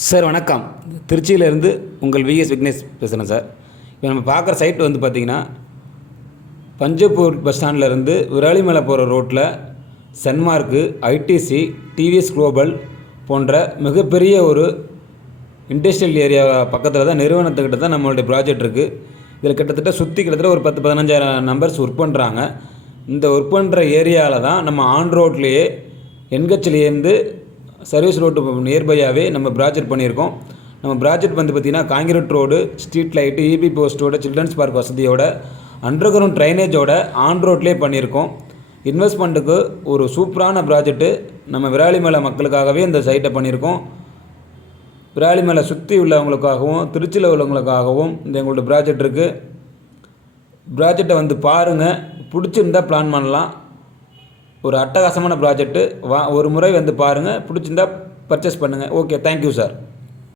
Sir வணக்கம். திருச்சியிலேருந்து உங்கள் விஎஸ் விக்னேஷ் பேசுகிறேன் சார். இப்போ நம்ம பார்க்குற சைட் வந்து பார்த்திங்கன்னா பஞ்சப்பூர் பஸ் ஸ்டாண்ட்லேருந்து விராலிமலை போகிற ரோட்டில் சென்மார்க்கு ஐடிசி டிவிஎஸ் குளோபல் போன்ற மிகப்பெரிய ஒரு இண்டஸ்ட்ரியல் ஏரியா பக்கத்தில் தான் நிறுவனத்துக்கிட்ட தான் நம்மளுடைய ப்ராஜெக்ட் இருக்குது இதில் கிட்டத்தட்ட சுற்றி கிட்டத்தட்ட ஒரு பத்து பதினஞ்சாயிரம் நம்பர்ஸ் ஒர்க் பண்ணுறாங்க இந்த ஒர்க் பண்ணுற ஏரியாவில் தான் நம்ம ஆன் ரோட்லேயே என்கச்சிலேருந்து சர்வீஸ் ரோட்டு நியர்பையாகவே நம்ம ப்ராஜெக்ட் பண்ணியிருக்கோம். நம்ம ப்ராஜெக்ட் வந்து பார்த்திங்கன்னா concrete road street light EB போஸ்ட்டோட children's park வசதியோட அண்டர் கிரவுண்ட் ட்ரைனேஜோட ஆன் ரோட்லேயே பண்ணியிருக்கோம். இன்வெஸ்ட்மெண்ட்டுக்கு ஒரு சூப்பரான ப்ராஜெக்ட்டு நம்ம விராலிமலை மக்களுக்காகவே இந்த சைட்டை பண்ணியிருக்கோம். விராலிமலை சுற்றி உள்ளவங்களுக்காகவும் திருச்சியில் உள்ளவங்களுக்காகவும் இந்த எங்களோட ப்ராஜெக்ட் இருக்குது ப்ராஜெக்டை வந்து பாருங்கள் பிடிச்சிருந்தா பிளான் பண்ணலாம். ஒரு அட்டகாசமான ப்ராஜெக்ட்டு வா ஒரு முறை வந்து பாருங்கள் பிடிச்சிருந்தா பர்ச்சேஸ் பண்ணுங்கள் ஓகே தேங்க்யூ சார்